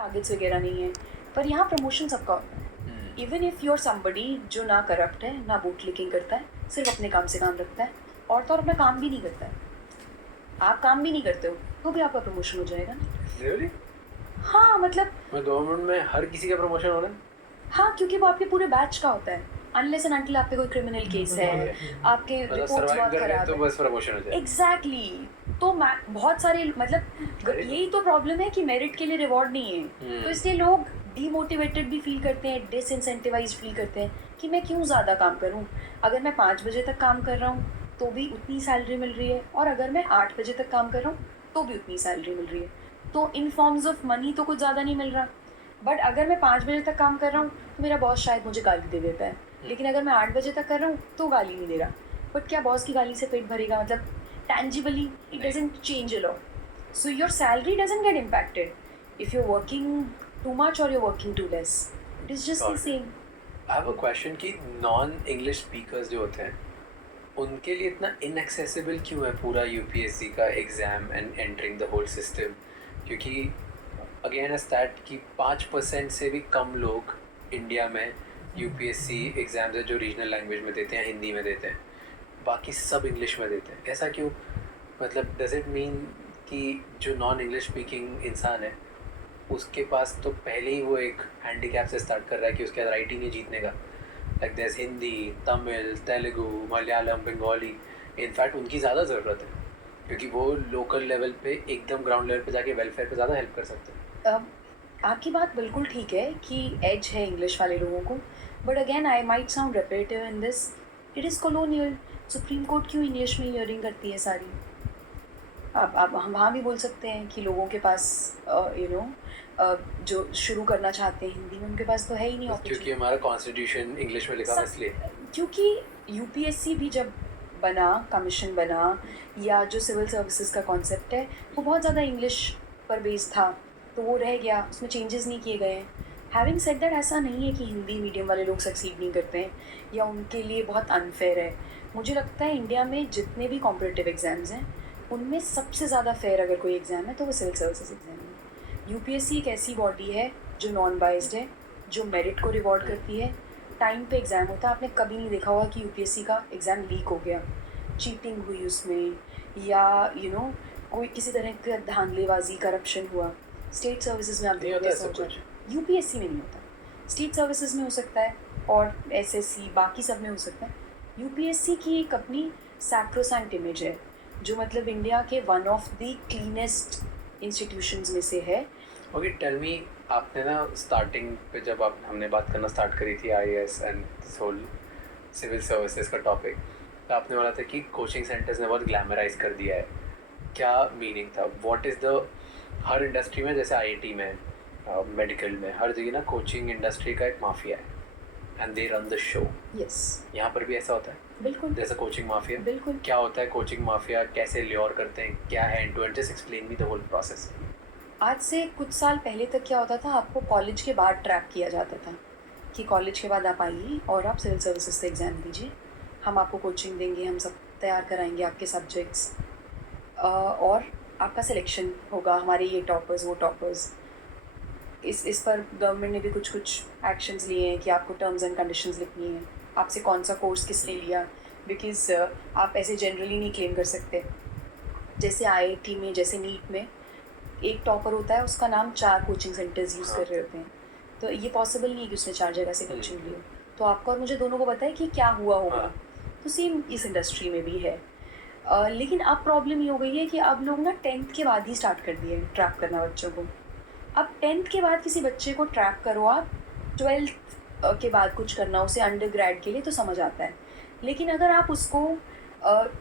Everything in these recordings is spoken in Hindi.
टारगेट्स वगैरह नहीं है, पर यहाँ प्रमोशन सबका होता है। Even if you are somebody जो ना करप्ट है, ना बूट क्लिकिंग करता है, सिर्फ अपने काम से काम रखता है, और तो और अपना काम भी नहीं करता है, आप काम भी नहीं करते हो तो भी आपका प्रमोशन हो जाएगा ना। Really? हाँ मतलब गवर्नमेंट में हर किसी का प्रमोशन हो रहा है? हाँ, क्योंकि वो आपके पूरे बैच का होता है, अनलेस एंड अनटिल आप पे कोई क्रिमिनल केस है, आपके मतलब रिपोर्ट्स सर्वाइव बहुत कर रहे हैं खराब तो है। बस प्रमोशन हो जाए। एग्जैक्टली तो बहुत सारे मतलब अरे यही तो प्रॉब्लम है कि मेरिट के लिए रिवॉर्ड नहीं है, तो इसलिए लोग डीमोटिवेटेड भी फील करते हैं, डिसइंसेंटिवाइज फील करते हैं कि मैं क्यों ज़्यादा काम करूं। अगर मैं 5 बजे तक काम कर रहा हूँ तो भी उतनी सैलरी मिल रही है, और अगर मैं 8 बजे तक काम कर रहा हूँ तो भी उतनी सैलरी मिल रही है, तो इन फॉर्म्स ऑफ मनी तो कुछ ज़्यादा नहीं मिल रहा। बट अगर मैं 5 बजे तक काम कर रहा हूँ तो मेरा बॉस शायद मुझे गाली दे देता है, लेकिन अगर मैं 8 बजे तक कर रहा हूँ तो गाली नहीं दे रहा। बट क्या बॉस की गाली से पेट भरेगा? मतलब tangibly it doesn't change a lot, so your salary doesn't get impacted if you're working too much or you're working too less, it is just the Got it. same. I have a question कि नॉन इंग्लिश स्पीकर्स जो होते हैं उनके लिए इतना इनएक्सेसिबल क्यों है पूरा यूपीएससी का exam and entering the whole system? क्योंकि अगेन स्टैट कि 5% से भी कम लोग इंडिया में यूपीएससी एग्ज़ाम्स है जो रीजनल लैंग्वेज में देते हैं, हिंदी में देते हैं, बाकी सब इंग्लिश में देते हैं। ऐसा क्यों? मतलब डज इट मीन कि जो नॉन इंग्लिश स्पीकिंग इंसान है उसके पास तो पहले ही वो एक हैंडीकैप से स्टार्ट कर रहा है कि उसके पास राइटिंग है जीतने का? Like there Hindi, Tamil, Telugu, Malayalam, Bengali, in fact उनकी ज़्यादा ज़रूरत है क्योंकि वो लोकल लेवल पे एकदम ग्राउंड लेवल पे जाके वेलफेयर पे ज़्यादा हेल्प कर सकते हैं। आपकी बात बिल्कुल ठीक है कि एज है इंग्लिश वाले लोगों को, but again I might sound repetitive in this, it is colonial. Supreme court क्यों इंग्लिश में हियरिंग करती है सारी? आप हम वहाँ भी बोल सकते हैं कि लोगों के पास जो शुरू करना चाहते हैं हिंदी में, उनके पास तो है ही नहीं क्योंकि opportunity। हमारा कॉन्स्टिट्यूशन इंग्लिश में लिखा हुआ सब इसलिए। क्योंकि यूपीएससी भी जब बना, कमीशन बना, या जो सिविल सर्विसेज का कॉन्सेप्ट है वो बहुत ज़्यादा इंग्लिश पर बेस्ड था, तो वो रह गया, उसमें चेंजेस नहीं किए गए हैं। हैविंग सेड दैट, ऐसा नहीं है कि हिंदी मीडियम वाले लोग सक्सीड नहीं करते हैं या उनके लिए बहुत अनफेयर है। मुझे लगता है इंडिया में जितने भी कॉम्पिटिटिव एग्ज़ाम्स हैं उनमें सबसे ज़्यादा फेयर अगर कोई एग्ज़ाम है तो वो सिविल सर्विसेज एग्ज़ाम है। यूपीएससी एक ऐसी बॉडी है जो नॉन बाइज्ड है, जो मेरिट को रिवॉर्ड करती है, टाइम पे एग्ज़ाम होता है। आपने कभी नहीं देखा होगा कि यूपीएससी का एग्ज़ाम लीक हो गया, चीटिंग हुई उसमें, या कोई किसी तरह का धांधलेबाजी, करप्शन हुआ। स्टेट सर्विसेज में आप नहीं देखोगे होता ऐसा हो ऐसा जाता है, यूपीएससी में नहीं होता। स्टेट सर्विसेज में हो सकता है और एसएससी बाकी सब में हो सकता है। यूपीएससी की एक अपनी सैक्रोसैंक्ट इमेज है, जो मतलब इंडिया के one of the cleanest institutions में से है। ओके, टेल मी, आपने ना स्टार्टिंग पे जब हमने बात करना स्टार्ट करी थी IAS and this whole civil services का टॉपिक, तो आपने बोला था कि कोचिंग सेंटर्स ने बहुत ग्लैमराइज कर दिया है। क्या मीनिंग था? What is the, her industry में जैसे आईटी में, मेडिकल में, हर जगह ना कोचिंग इंडस्ट्री का एक माफिया है and they run the show. Yes, यहाँ पर भी ऐसा होता है बिल्कुल जैसा कोचिंग माफिया? बिल्कुल। क्या होता है कोचिंग माफिया, कैसे ल्योर करते हैं, क्या है end to end? Just explain me the whole process. आज से कुछ साल पहले तक क्या होता था, आपको कॉलेज के बाद ट्रैप किया जाता था कि कॉलेज के बाद आप आइए और आप सिविल सर्विसेज से एग्ज़ाम दीजिए, हम आपको कोचिंग देंगे, हम सब तैयार कराएंगे आपके सब्जेक्ट्स, और आपका सिलेक्शन होगा, हमारे ये टॉपर्स वो टॉपर्स। इस पर गवर्नमेंट ने भी कुछ कुछ एक्शंस लिए हैं कि आपको टर्म्स एंड कंडीशंस लिखनी है, आपसे कौन सा कोर्स किसने लिया, बिकॉज आप ऐसे जनरली नहीं क्लेम कर सकते। जैसे आईआईटी में, जैसे नीट में एक टॉपर होता है, उसका नाम 4 कोचिंग सेंटर्स यूज़ कर रहे होते हैं, तो ये पॉसिबल नहीं है कि उसने 4 जगह से कोचिंग ली हो। तो आपको और मुझे दोनों को पता है कि क्या हुआ होगा। तो सेम इस इंडस्ट्री में भी है। लेकिन अब प्रॉब्लम ये हो गई है कि अब लोग ना 10th के बाद ही स्टार्ट कर दिए ट्रैप करना बच्चों को। अब 10th के बाद किसी बच्चे को ट्रैप करो आप, 12th के बाद कुछ करना उसे अंडर ग्रेड के लिए तो समझ आता है, लेकिन अगर आप उसको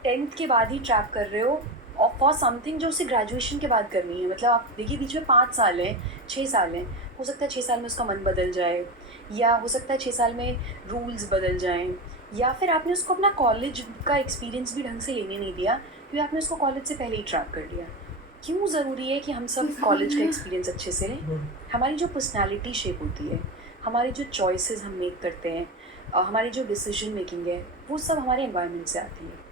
10th के बाद ही ट्रैप कर रहे हो और फॉर समथिंग जो उसे ग्रेजुएशन के बाद करनी है, मतलब आप देखिए बीच में 5 साल हैं, 6 साल हैं, हो सकता है 6 साल में उसका मन बदल जाए, या हो सकता है 6 साल में रूल्स बदल जाएं, या फिर आपने उसको अपना कॉलेज का एक्सपीरियंस भी ढंग से लेने नहीं दिया क्योंकि आपने उसको कॉलेज से पहले ही ट्रैप कर दिया। क्यों ज़रूरी है कि हम सब कॉलेज का एक्सपीरियंस अच्छे से लें? हमारी जो पर्सनालिटी शेप होती है, हमारी जो चॉइसेस हम मेक करते हैं, हमारी जो डिसीजन मेकिंग है, वो सब हमारे एनवायरनमेंट से आती है।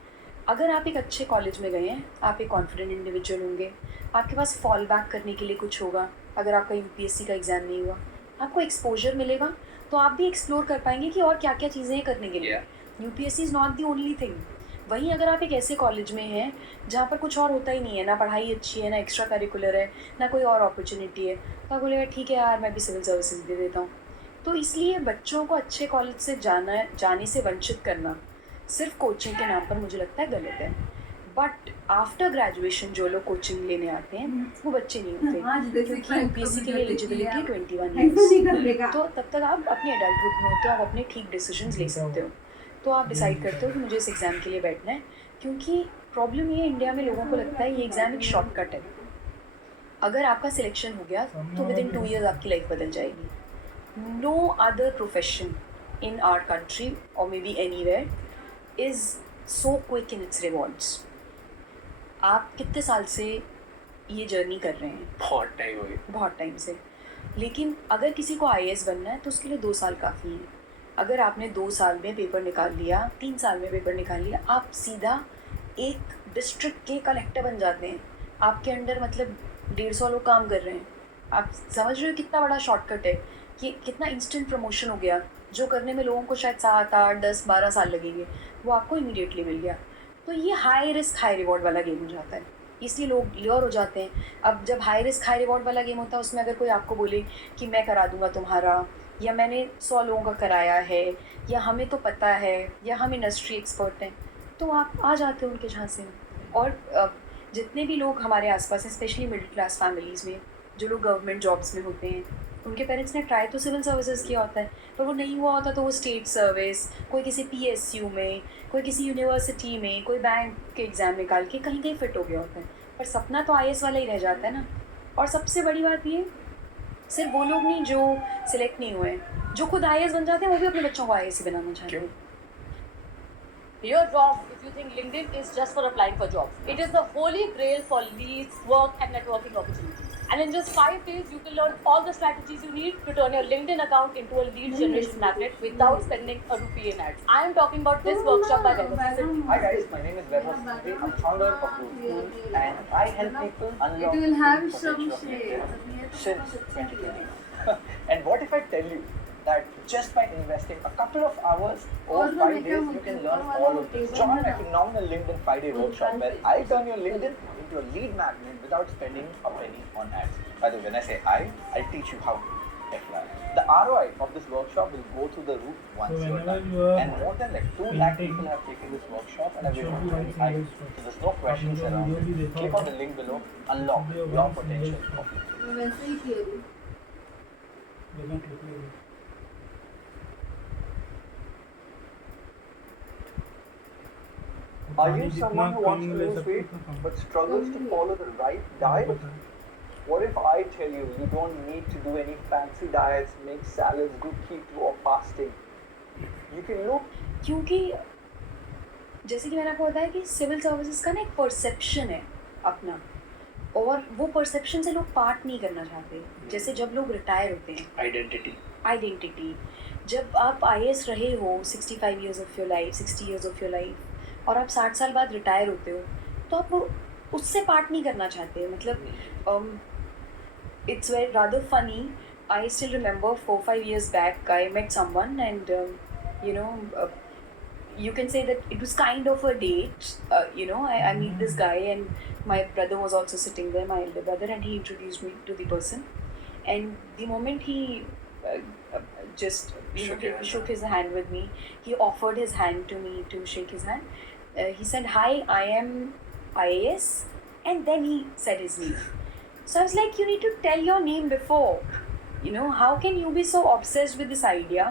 अगर आप एक अच्छे कॉलेज में गए हैं, आप एक कॉन्फिडेंट इंडिविजुअल होंगे, आपके पास फॉल बैक करने के लिए कुछ होगा, अगर आपका यूपीएससी का एग्ज़ाम नहीं हुआ, आपको एक्सपोजर मिलेगा तो आप भी एक्सप्लोर कर पाएंगे कि और क्या क्या चीज़ें हैं करने के लिए। Yeah. UPSC is not the only thing. वहीं अगर आप एक ऐसे कॉलेज में हैं जहाँ पर कुछ और होता ही नहीं है, ना पढ़ाई अच्छी है, ना एक्स्ट्रा करिकुलर है, ना कोई और अपॉर्चुनिटी है, तो आप बोलेगा ठीक है यार मैं भी सिविल सर्विसेज दे देता हूँ। तो इसलिए बच्चों को अच्छे कॉलेज से जाने से वंचित करना सिर्फ कोचिंग के नाम पर मुझे लगता है गलत है। बट आफ्टर ग्रेजुएशन जो लोग कोचिंग लेने आते हैं वो बच्चे नहीं होते, क्योंकि यूपीएससी के लिए एलिजिबिलिटी 21 ईयर्स, तो तब तक आप अपनी एडल्टहुड में होते हो, आप अपने ठीक डिसीजंस ले सकते हो। तो आप डिसाइड करते हो कि मुझे इस एग्ज़ाम के लिए बैठना है, क्योंकि प्रॉब्लम ये है इंडिया में लोगों को लगता है ये एग्ज़ाम एक शॉर्टकट है। अगर आपका सिलेक्शन हो गया तो विद इन 2 ईयर्स आपकी लाइफ बदल जाएगी। No other profession in our country और may be anywhere is so quick in its rewards. आप कितने साल से ये जर्नी कर रहे हैं? बहुत टाइम हो गया। बहुत टाइम से। लेकिन अगर किसी को आईएएस बनना है तो उसके लिए 2 साल काफ़ी हैं। अगर आपने 2 साल में पेपर निकाल लिया, 3 साल में पेपर निकाल लिया, आप सीधा एक डिस्ट्रिक्ट के कलेक्टर बन जाते हैं। आपके अंडर मतलब 150 लोग काम कर रहे हैं। आप समझ रहे हो कितना बड़ा शॉर्टकट है, कि कितना इंस्टेंट प्रमोशन हो गया, जो करने में लोगों को शायद 7, 8, 10, 12 साल लगेंगे, वो आपको इमीडिएटली मिल गया। तो ये हाई रिस्क हाई रिवॉर्ड वाला गेम हो जाता है, इसलिए लोग ल्योर हो जाते हैं। अब जब हाई रिस्क हाई रिवॉर्ड वाला गेम होता है, उसमें अगर कोई आपको बोले कि मैं करा दूंगा तुम्हारा, या मैंने 100 लोगों का कराया है, या हमें तो पता है, या हम इंडस्ट्री एक्सपर्ट हैं, तो आप आ जाते हो उनके झांसे में। और जितने भी लोग हमारे आसपास हैं, स्पेशली मिडिल क्लास फैमिलीज़ में, जो लोग गवर्नमेंट जॉब्स में होते हैं, उनके पेरेंट्स ने ट्राई तो सिविल सर्विसेज किया होता है, पर वो नहीं हुआ होता तो वो स्टेट सर्विस, कोई किसी पीएसयू में, कोई किसी यूनिवर्सिटी में, कोई बैंक के एग्ज़ाम निकाल के कहीं कहीं फिट हो गया होता है। पर सपना तो आईएएस वाला ही रह जाता है ना। और सबसे बड़ी बात ये, सिर्फ वो लोग नहीं जो सिलेक्ट नहीं हुए हैं, जो खुद आईएएस बन जाते हैं वो भी अपने बच्चों को आईएएस ही बनाना चाहते हैं। You're wrong if you think LinkedIn is just for applying for jobs. It is the holy grail for leads, work, and networking opportunities. And in just 5 days, you can learn all the strategies you need to turn your LinkedIn account into a lead generation magnet without spending a rupee in ads. I am talking about this workshop by Vaibhav. Hi guys, my name is Vaibhav Sundari. I'm founder of Blue School and I help people unlock It will have the some potential of LinkedIn shade. since 2020. And what if I tell you that just by investing a couple of hours over 5 days, you can learn all of this. Join my phenomenal LinkedIn 5-day workshop where I turn your LinkedIn into a lead magnet without spending a penny on ads. By the way, when I say I'll teach you how to. FYI. The ROI of this workshop will go through the roof once you're done. And more than like 2 lakh people have taken this workshop and I've been verified. So there's no questions around it. Click on the link below, unlock your potential of LinkedIn. वैसे ही किया भी। Are you someone who wants to lose weight but struggles to follow the right diet? What if I tell you you don't need to do any fancy diets, make salads, do keto or fasting? You can look. क्योंकि जैसे कि मैंने आपको बताया कि सिविल सर्विसेज का ना एक परसेप्शन है अपना, और वो परसेप्शन से लोग पार्ट नहीं करना चाहते। जैसे जब लोग रिटायर होते हैं, आइडेंटिटी, जब आप आईएएस रहे हो 65 years of your life, 60 years of your life, और आप 60 साल बाद रिटायर होते हो, तो आप वो उससे पार्ट नहीं करना चाहते। मतलब it's very rather funny. I still remember 4-5 years back I met someone and you can say that it was kind of a date. I meet this guy and my brother was also sitting there, my elder brother, and he introduced me to the person. And the moment he just shook his hand with me, he offered his hand to me to shake his hand. He said, "Hi, I am IAS," and then he said his name. So I was like, you need to tell your name before. How can you be so obsessed with this idea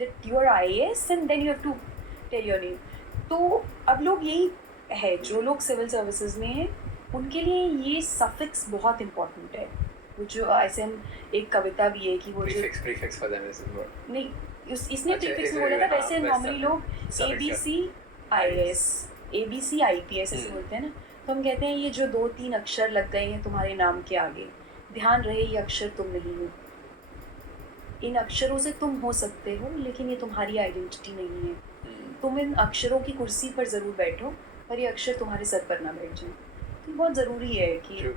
that you are IAS and then you have to tell your name? तो अब लोग यही है, जो लोग सिविल सर्विसेज में हैं उनके लिए ये सफिक्स बहुत इम्पोर्टेंट है। वो जो ऐसे हम एक कविता भी है कि वो जो prefix for them is important. नहीं, इसने अच्छा, प्रीफिक्स में इसमें बोला था। हाँ, वैसे वैसा नॉर्मली लोग suffix ABC IAS, ABC IPS ऐसे बोलते हैं ना। तो हम कहते हैं ये जो 2-3 अक्षर लग गए हैं तुम्हारे नाम के आगे, ध्यान रहे ये अक्षर तुम नहीं हो। इन अक्षरों से तुम हो सकते हो लेकिन ये तुम्हारी आइडेंटिटी नहीं है। तुम इन अक्षरों की कुर्सी पर ज़रूर बैठो पर ये अक्षर तुम्हारे सर पर ना बैठ जाए। तो बहुत ज़रूरी है कि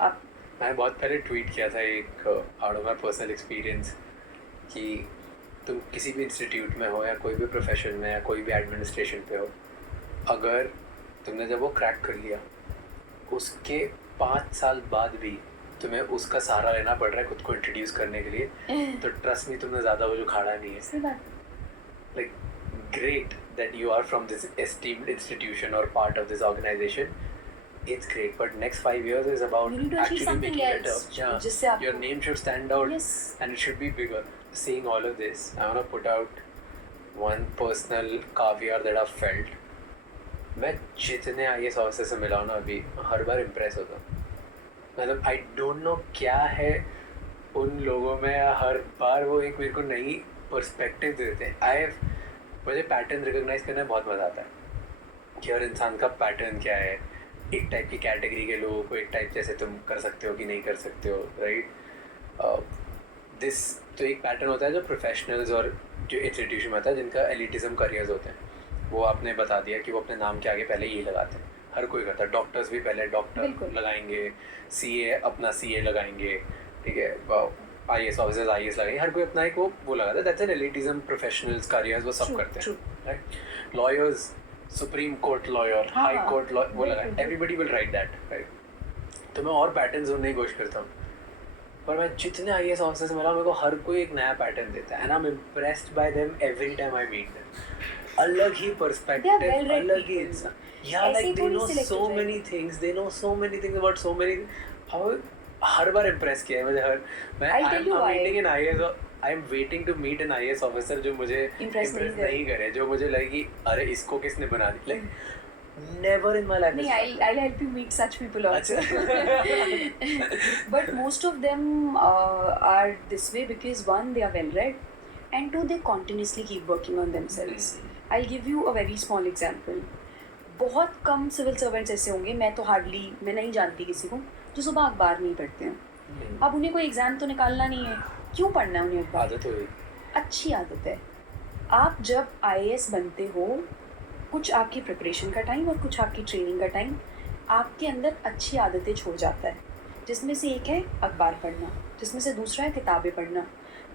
आप मैंने बहुत पहले ट्वीट किया था एक out of my personal experience कि तुम किसी भी इंस्टीट्यूट में हो या कोई भी प्रोफेशन में या कोई भी एडमिनिस्ट्रेशन पे हो, अगर तुमने जब वो क्रैक कर लिया उसके 5 साल बाद भी तुम्हें उसका सहारा लेना पड़ रहा है खुद को इंट्रोड्यूस करने के लिए, तो ट्रस्ट मी तुमने ज़्यादा वो जो खाड़ा नहीं है. सही बात. Like, great that you are from this esteemed institution or part of this organization. It's great, but next 5 years is about You need to achieve actually something making it else, up. Yeah, जिससे आपको- your name should stand out, Yes. and it should be bigger. Seeing all of this, I want to put out one personal caveat that I've felt. मैं जितने IAS ऑफिसर से मिला हूँ ना अभी, हर बार इम्प्रेस होता हूँ. मतलब आई डोंट नो क्या है उन लोगों में, हर बार वो एक मेरे को नई पर्सपेक्टिव देते हैं. मुझे पैटर्न रिकॉग्नाइज करने में बहुत मज़ा आता है कि हर इंसान का पैटर्न क्या है. एक टाइप की कैटेगरी के लोगों को एक टाइप जैसे तुम कर सकते हो कि नहीं कर सकते हो, राइट. दिस तो एक पैटर्न होता है जो प्रोफेशनल्स और जो इंस्टीट्यूशन में होता है जिनका एलिटिज्म करियर्स होते हैं, वो आपने बता दिया कि वो अपने नाम के आगे पहले ये लगाते हैं. हर कोई करता है. डॉक्टर्स भी पहले डॉक्टर बिल्कुल. लगाएंगे, CA अपना CA लगाएंगे, ठीक है, IAS ऑफिसर्स IAS लगाएंगे. हर कोई अपना एक वो लगाता है. That's an elitism. Professionals careers वो सब True, करते हैं, true. Right. Lawyers, supreme court lawyer, हाँ, हाई कोर्ट लॉयर, वो बिल्कुल, लगाए. Everybody will write that, right. तो मैं और पैटर्न ढूंढने की कोशिश करता हूँ, पर मैं जितने IAS ऑफिसर्स से मिला मेरे को हर कोई एक नया पैटर्न देता है. And I am impressed by them every time I meet them. अलग ही पर्सपेक्टिव, They are well-read अलग ही people. इंसान. Yeah, ऐसे like ही they थोड़ी know select so हो जाएगी. many things. They know so many things about so many. How her bar impress किया है मुझे. मैं I'll tell you why. waiting in IAS. I am waiting to meet an IAS officer जो मुझे Impress impress नहीं नहीं करे, जो मुझे लगे कि अरे इसको किसने बना दी. Like never in my life. नहीं, I'll help you meet such people also. But most of them are this way because one, they are well read, and two, they continuously keep working on themselves. I'll give you a very small example. बहुत कम सिविल सर्वेंट्स ऐसे होंगे, मैं तो मैं नहीं जानती किसी को जो सुबह अखबार नहीं पढ़ते हैं. अब उन्हें कोई एग्जाम तो निकालना नहीं है, क्यों पढ़ना है उन्हें अखबार? आदत हो गई. अच्छी आदत है. आप जब IAS बनते हो, कुछ आपकी प्रिपरेशन का टाइम और कुछ आपकी ट्रेनिंग का टाइम आपके अंदर अच्छी आदतें छोड़ जाता है, जिसमें से एक है अखबार पढ़ना, जिसमें से दूसरा है किताबें पढ़ना,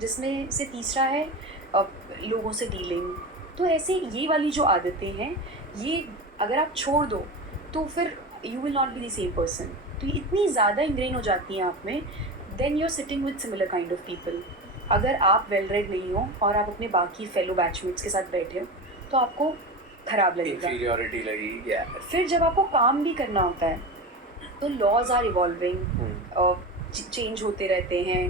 जिसमें से तीसरा है लोगों से डीलिंग. तो ऐसे ये वाली जो आदतें हैं, ये अगर आप छोड़ दो तो फिर you will not be the same person. तो ये इतनी ज़्यादा इंग्रेन हो जाती हैं आप में, then you are sitting with similar kind of people. अगर आप वेल रेड नहीं हो और आप अपने बाकी फेलो बैचमेट्स के साथ बैठे हो तो आपको ख़राब लगेगा. Inferiority लगी. Yeah. फिर जब आपको काम भी करना होता है तो लॉज आर इवॉल्विंग, चेंज होते रहते हैं,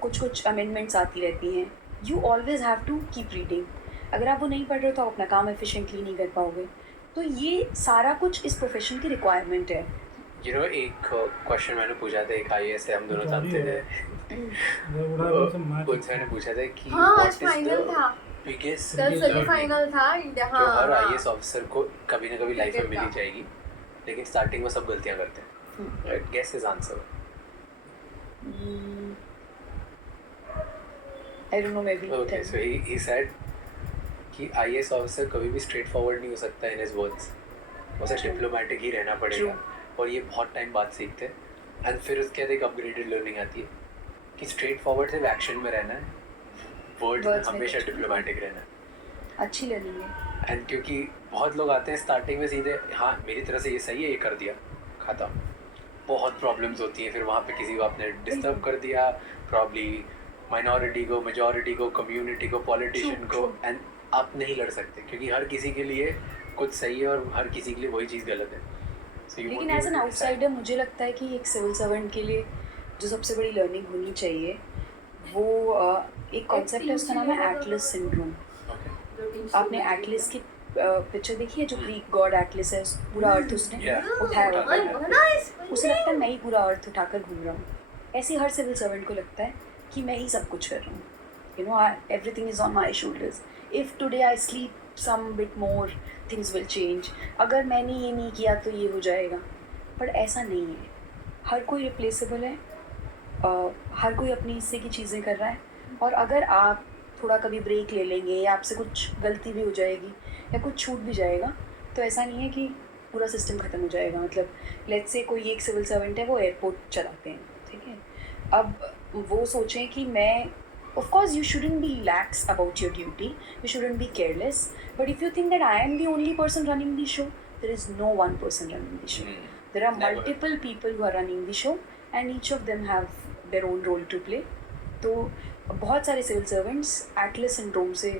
कुछ अमेंडमेंट्स आती रहती हैं. You always have to keep reading. अगर आप वो नहीं पढ़ रहे हो तो आप अपना काम एफिशिएंटली नहीं कर पाओगे. तो ये सारा कुछ इस प्रोफेशन की रिक्वायरमेंट है. You know, एक क्वेश्चन मैंने पूछा था एक IAS से, हम दोनों जानते थे. उनसे मैंने पूछा था कि हाँ, what आज is फाइनल the था. biggest कल learning सेमीफाइनल था इंडिया. जो हर हाँ, IAS ऑफिसर को कभी ना कभी लाइफ में Cricket मिली का. जाएगी, लेकिन स्टार्टिंग में सब गलतियां करते हैं. Right. Guess his answer. I don't know, maybe. Okay, so he said कि IAS ऑफिसर कभी भी स्ट्रेट फॉरवर्ड नहीं हो सकता इन हिज वर्ड्स. उसे डिप्लोमेटिक ही रहना पड़ेगा. और ये बहुत टाइम बाद सीखते हैं. एंड फिर उसके बाद एक अपग्रेडेड लर्निंग आती है कि स्ट्रेट फॉरवर्ड सिर्फ एक्शन में रहना है, वर्ड्स में Words में हमेशा कुछ भी. डिप्लोमेटिक रहना है. अच्छी लर्निंग है. एंड क्योंकि बहुत लोग आते हैं स्टार्टिंग में सीधे हाँ मेरी तरह से ये सही है, ये कर दिया, खत्म. बहुत प्रॉब्लम्स होती हैं फिर वहाँ पे. किसी को आपने डिस्टर्ब कर दिया, प्रॉब्ली माइनॉरिटी को, मेजॉरिटी को, कम्युनिटी को, पॉलिटिशियन को. एंड आप नहीं लड़ सकते क्योंकि हर किसी के लिए कुछ सही है और हर किसी के लिए वही चीज़ गलत है. लेकिन एज एन आउटसाइडर मुझे लगता है कि एक सिविल सर्वेंट के लिए जो सबसे बड़ी लर्निंग होनी चाहिए वो एक कॉन्सेप्ट है, उसका नाम है एटलस सिंड्रोम. आपने एटलस की पिक्चर देखी है जो ग्रीक गॉड एटलस है, पूरा अर्थ उसने उठाया हुआ है. उसे लगता है मैं ही पूरा अर्थ उठाकर घूम रहा हूँ. ऐसे हर सिविल सर्वेंट को लगता है कि मैं ही सब कुछ कर रहा हूँ. You know, everything is on my shoulders. If today I sleep some bit more things will change. अगर मैंने ये नहीं किया तो ये हो जाएगा. पर ऐसा नहीं है. हर कोई रिप्लेसेबल है. हर कोई अपने हिस्से की चीज़ें कर रहा है. और अगर आप थोड़ा कभी ब्रेक ले लेंगे या आपसे कुछ गलती भी हो जाएगी या कुछ छूट भी जाएगा तो ऐसा नहीं है कि पूरा सिस्टम ख़त्म हो जाएगा. मतलब लेट्स से कोई एक सिविल सर्वेंट है, वो एयरपोर्ट चलाते हैं, ठीक है, अब वो सोचें कि मैं, of course you shouldn't be lax about your duty, you shouldn't be careless, but if you think that I am the only person running the show, there is no one person running the show. There are Never. multiple people who are running the show and each of them have their own role to play. तो बहुत सारे सिविल सर्वेंट्स एटलस सिंड्रोम से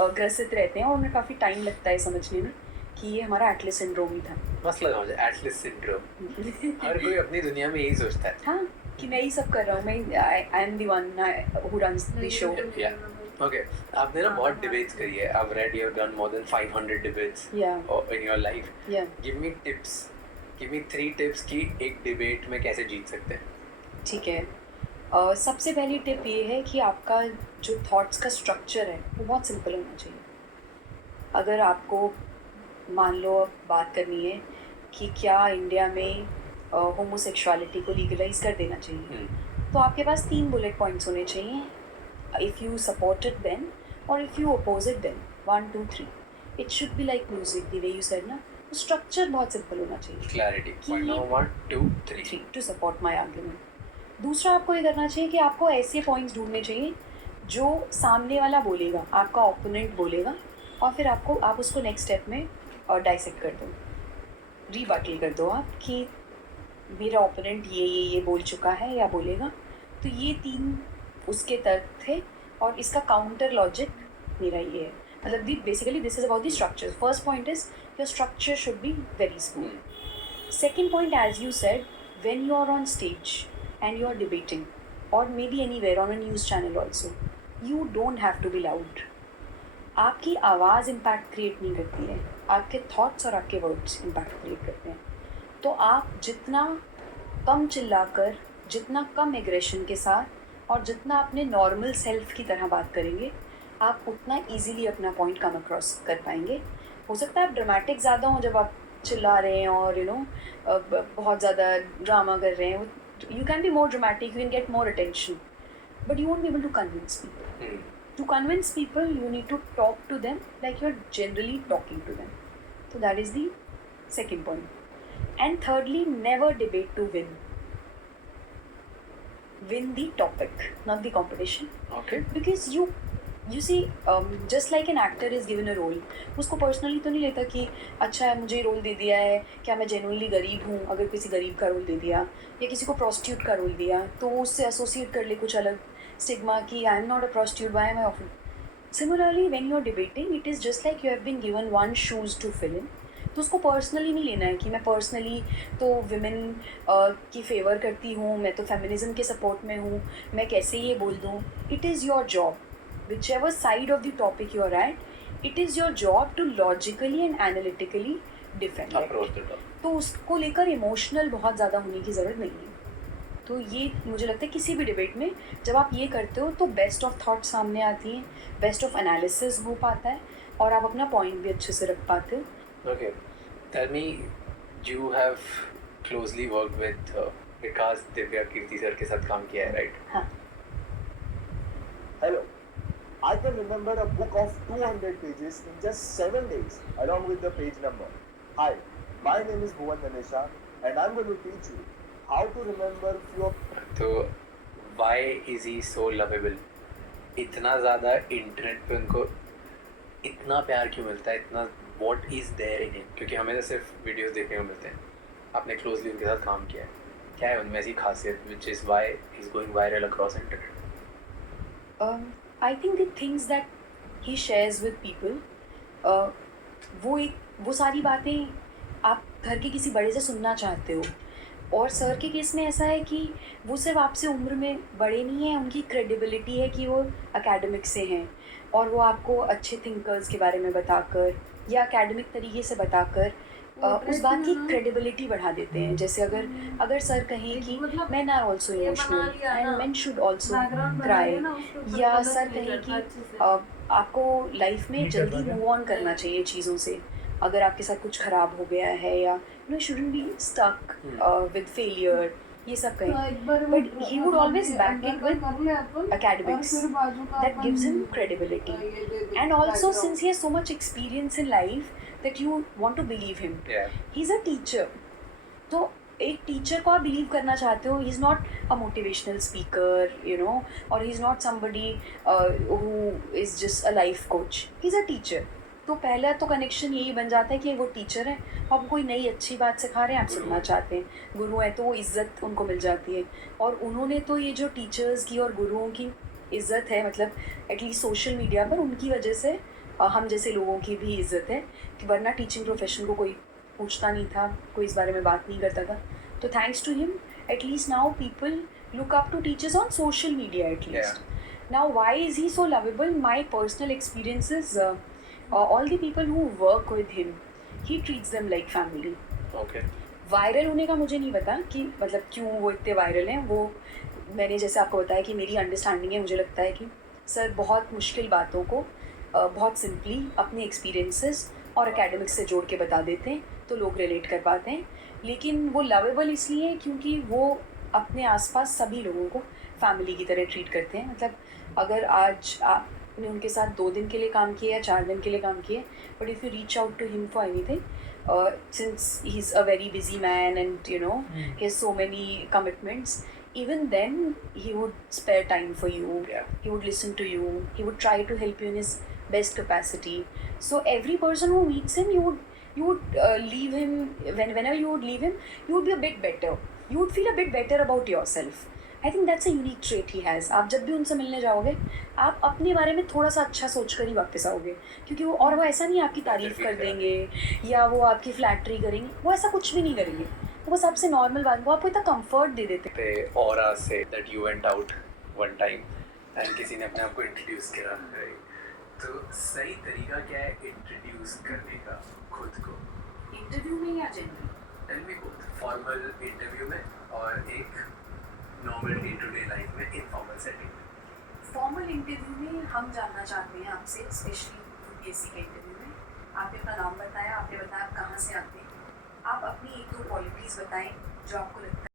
ग्रसित रहते हैं और उन्हें काफ़ी टाइम लगता है समझने में कि ये हमारा एटलस सिंड्रोम ही था। मस्त लगा मुझे एटलस सिंड्रोम। हर कोई अपनी दुनिया में यही सोचता है। हाँ, कि मैं ही सब कर रहा हूँ, मैं I am the one who runs the show. Okay, आपने ना बहुत डिबेट्स करी है। I've read you have done more than 500 debates in your life. Give me tips. Give me 3 tips कि एक डिबेट में कैसे जीत सकते हैं। ठीक है, सबसे पहली टिप ये है कि आपका जो थॉट्स का स्ट्रक्चर है वो बहुत सिंपल होना चाहिए। अगर आपको मान लो बात करनी है कि क्या इंडिया में होमोसेक्सुअलिटी को लीगलाइज कर देना चाहिए, तो आपके पास 3 बुलेट पॉइंट्स होने चाहिए। इफ़ यू सपोर्टेड देम और if you opposite them, 1 2 3। It should be like music, the way you said ना, तो स्ट्रक्चर बहुत सिंपल होना चाहिए। Clarity, 1 2 3 to support my argument. दूसरा आपको ये करना चाहिए कि आपको ऐसे पॉइंट्स ढूंढने चाहिए जो सामने वाला बोलेगा, आपका ओपोनेंट बोलेगा, और फिर आप उसको नेक्स्ट स्टेप में डाइसेक्ट कर दो, रीबटल कर दो आप कि मेरा ओपोनेंट ये बोल चुका है या बोलेगा, तो ये 3 उसके तर्क थे और इसका काउंटर लॉजिक मेरा ये है। मतलब basically this is about the structure. First point is your structure should be very smooth. Second point, as you said, when you are on stage and you are debating or maybe anywhere on a news channel also, you don't have to be loud. आपकी आवाज़ इम्पैक्ट क्रिएट नहीं करती है, आपके थॉट्स और आपके वर्ड्स इम्पैक्ट क्रिएट करते हैं। तो आप जितना कम चिल्लाकर, जितना कम एग्रेशन के साथ और जितना अपने नॉर्मल सेल्फ की तरह बात करेंगे, आप उतना ईजीली अपना पॉइंट कम अक्रॉस कर पाएंगे। हो सकता है आप ड्रामेटिक ज़्यादा हों जब आप चिल्ला रहे हैं और बहुत ज़्यादा ड्रामा कर रहे हैं, you can be more dramatic, you can get more attention, but you won't be able to convince people. To convince people, you need to talk to them like you're generally talking to them. So that is the second point. And thirdly, never debate to win. Win the topic, not the competition. Okay. Because you see, just like an actor is given a role, उसको पर्सनली तो नहीं लेता कि अच्छा है मुझे रोल दे दिया है, क्या मैं जेन्युइनली गरीब हूँ, अगर किसी गरीब का रोल दे दिया या किसी को प्रोस्टिट्यूट का रोल दिया तो उससे एसोसिएट कर ले कुछ अलग स्टिग्मा कि I am not a prostitute, why am I offer. Similarly when you are debating, it is just like you have been given 1 shoes to fill in. तो उसको पर्सनली नहीं लेना है कि मैं पर्सनली तो विमेन की फेवर करती हूँ, मैं तो फेमिनिज्म के सपोर्ट में हूँ, मैं कैसे ये बोल दूँ। It is your job, whichever side of the topic you are at, it is your job to logically and analytically defend Approach the topic. तो उसको लेकर इमोशनल बहुत ज़्यादा होने की ज़रूरत नहीं है। तो ये मुझे लगता है किसी भी डिबेट में जब आप ये करते हो तो बेस्ट ऑफ थॉट सामने आती हैं, बेस्ट ऑफ एनालिसिस हो पाता है और आप अपना पॉइंट भी अच्छे से रख पाते हो। Okay, tell me, you have closely worked with Vikas Divya Kirti sir के साथ काम किया है, right? हाँ। Hello. I can remember a book of 200 pages in just 7 days along with the page number. Hi, my name is Bhuvan Ganesha and I'm going to teach you how to remember few of... तो why is he so lovable? इतना ज़्यादा इंटरनेट पे उनको इतना प्यार क्यों मिलता है, इतना what is there in him? क्योंकि हमें तो सिर्फ वीडियोस देखने को मिलते हैं। आपने क्लोजली उनके साथ काम किया है, क्या है उनमें ऐसी खासियत which is why he's going viral across internet? I think the things that he shares with people, वो सारी बातें आप घर के किसी बड़े से सुनना चाहते हो। और सर के केस में ऐसा है कि वो सिर्फ आपसे उम्र में बड़े नहीं हैं, उनकी क्रेडिबिलिटी है कि वो एकेडमिक से हैं और वो आपको अच्छे थिंकर्स के बारे में बताकर या एकेडमिक तरीके से बताकर उस बात की क्रेडिबिलिटी बढ़ा देते हैं। जैसे अगर सर कहें कि men are also emotional and men should also cry, या सर कहें कि आपको लाइफ में जल्दी मूव ऑन करना चाहिए चीज़ों से, अगर आपके साथ कुछ ख़राब हो गया है या you shouldn't be stuck with failure, ये सब कहें, but he would always back it with academics that gives him credibility, and also since he has so much experience in life that you want to believe him. Yeah. He's a teacher, तो एक टीचर को आप बिलीव करना चाहते हो, he is not a motivational speaker, you know, और he is not somebody who is just a life coach, he is a teacher. तो पहला तो कनेक्शन यही बन जाता है कि वो टीचर है, आपको कोई नई अच्छी बात सिखा रहे हैं, आप सुनना चाहते हैं, गुरु है तो वो इज़्ज़त उनको मिल जाती है। और उन्होंने तो ये जो टीचर्स की और गुरुओं की इज़्ज़त है, मतलब एटलीस्ट सोशल मीडिया पर उनकी वजह से हम जैसे लोगों की भी इज़्ज़त है, कि वरना टीचिंग प्रोफेशन को कोई पूछता नहीं था, कोई इस बारे में बात नहीं करता था। तो thanks to him at least now people look up to teachers on social media at least. Now, why is he so lovable? My personal experiences, all the people who work with him, he treats them like family. Okay. Viral होने का मुझे नहीं पता कि मतलब क्यों वो इतने वायरल हैं। वो मैंने जैसे आपको बताया कि मेरी अंडरस्टैंडिंग है, मुझे लगता है कि सर बहुत मुश्किल बातों को बहुत सिंपली अपने एक्सपीरियंसेस और एकेडमिक्स से जोड़ के बता देते हैं, तो लोग रिलेट कर पाते हैं। लेकिन वो लवेबल इसलिए क्योंकि वो अपने आसपास सभी लोगों को फैमिली की तरह ट्रीट करते हैं। मतलब अगर आज आपने उनके साथ 2 दिन के लिए काम किया या 4 दिन के लिए काम किया, but if you reach out to him for anything, since he's a very busy man and you know he has so many commitments, even then he would spare time for you. He would listen to you, he would try to help you in his best capacity. So every person who meets him, you would leave him, whenever you would leave him, you would be a bit better, you would feel a bit better about yourself. I think that's a unique trait he has. आप जब भी उनसे मिलने जाओगे, आप अपने बारे में थोड़ा सा अच्छा सोच कर ही वापस आओगे, क्योंकि वो और वो ऐसा नहीं आपकी तारीफ़ कर देंगे या वो आपकी फ्लैटरी करेंगे, वो ऐसा कुछ भी नहीं करेंगे। वो बस आपसे नॉर्मल बात, वो आपको इतना कंफर्ट दे देते पे aura say that you went out one time and किसी ने अपने आप को इंट्रोड्यूस करा, तो सही तरीका क्या है इंट्रोड्यूस करने का खुद को? इंटरव्यू में या general? Tell me both, formal interview में और एक normal day to day life में इनफॉर्मल सेटिंग में। फॉर्मल इंटरव्यू में हम जानना चाहते हैं आपसे, स्पेशली यूपीएससी के इंटरव्यू में, आपने अपना नाम बताया, आपने बताया आप कहाँ से आते हैं, आप अपनी 1-2 क्वालिटीज़ बताएं जो आपको लगता है